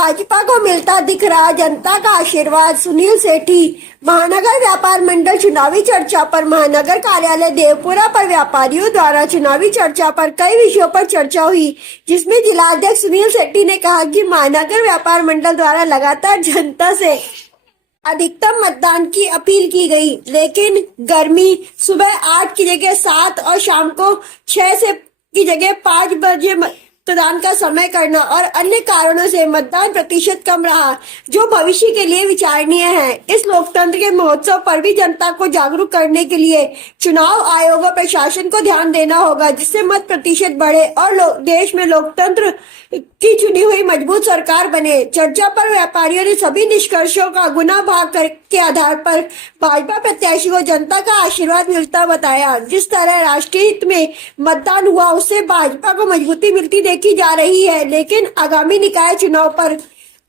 भाजपा को मिलता दिख रहा जनता का आशीर्वाद। सुनील सेठी। महानगर व्यापार मंडल चुनावी चर्चा पर महानगर कार्यालय देवपुरा पर व्यापारियों द्वारा चुनावी चर्चा पर कई विषयों पर चर्चा हुई, जिसमें जिलाध्यक्ष सुनील सेठी ने कहा कि महानगर व्यापार मंडल द्वारा लगातार जनता से अधिकतम मतदान की अपील की गई, लेकिन गर्मी सुबह 8 की जगह 7 और शाम को 6 से की जगह 5 बजे मतदान का समय करना और अन्य कारणों से मतदान प्रतिशत कम रहा, जो भविष्य के लिए विचारणीय है। इस लोकतंत्र के महोत्सव पर भी जनता को जागरूक करने के लिए चुनाव आयोग और प्रशासन को ध्यान देना होगा, जिससे मत प्रतिशत बढ़े और देश में लोकतंत्र की चुनी हुई मजबूत सरकार बने। चर्चा पर व्यापारियों ने सभी निष्कर्षों का गुना भाग के आधार पर भाजपा प्रत्याशी को जनता का आशीर्वाद मिलता बताया। जिस तरह राष्ट्रीय हित में मतदान हुआ, उससे भाजपा को मजबूती मिलती देखी जा रही है, लेकिन आगामी निकाय चुनाव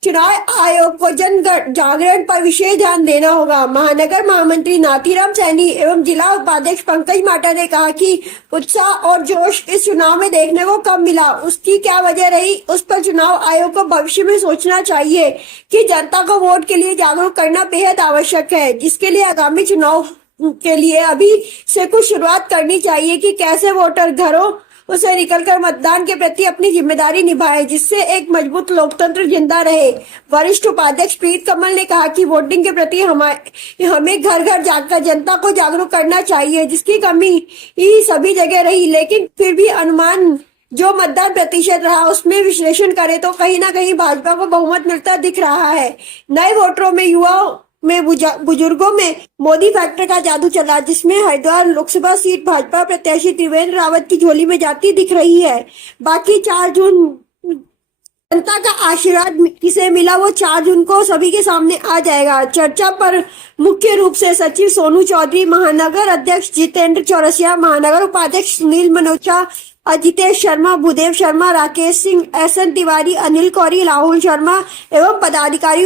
आयोग को जन जागरण पर विशेष ध्यान देना होगा। महानगर महामंत्री नाथीराम सैनी एवं जिला उपाध्यक्ष पंकज माटा ने कहा कि उत्साह और जोश इस चुनाव में देखने को कम मिला। उसकी क्या वजह रही, उस पर चुनाव आयोग को भविष्य में सोचना चाहिए कि जनता को वोट के लिए जागरूक करना बेहद आवश्यक है, जिसके लिए आगामी चुनाव के लिए अभी से कुछ शुरुआत करनी चाहिए कि कैसे वोटर घरों उसे निकलकर मतदान के प्रति अपनी जिम्मेदारी निभाए, जिससे एक मजबूत लोकतंत्र जिंदा रहे। वरिष्ठ उपाध्यक्ष प्रीत कमल ने कहा कि वोटिंग के प्रति हमें घर घर जाकर जनता को जागरूक करना चाहिए, जिसकी कमी ही सभी जगह रही, लेकिन फिर भी अनुमान जो मतदान प्रतिशत रहा उसमें विश्लेषण करें तो कहीं ना कहीं भाजपा को बहुमत मिलता दिख रहा है। नए वोटरों में, युवाओं में, बुजुर्गों में मोदी फैक्टर का जादू चला, जिसमें हरिद्वार लोकसभा सीट भाजपा प्रत्याशी त्रिवेंद्र रावत की झोली में जाती दिख रही है। बाकी 4 जून जनता का आशीर्वाद किसे मिला, वो 4 जून को सभी के सामने आ जाएगा। चर्चा पर मुख्य रूप से सचिव सोनू चौधरी, महानगर अध्यक्ष जितेंद्र चौरसिया, महानगर उपाध्यक्ष सुनील मनोचा, अजितेश शर्मा, भूदेव शर्मा, राकेश सिंह, SN तिवारी, अनिल कौरी, राहुल शर्मा एवं पदाधिकारी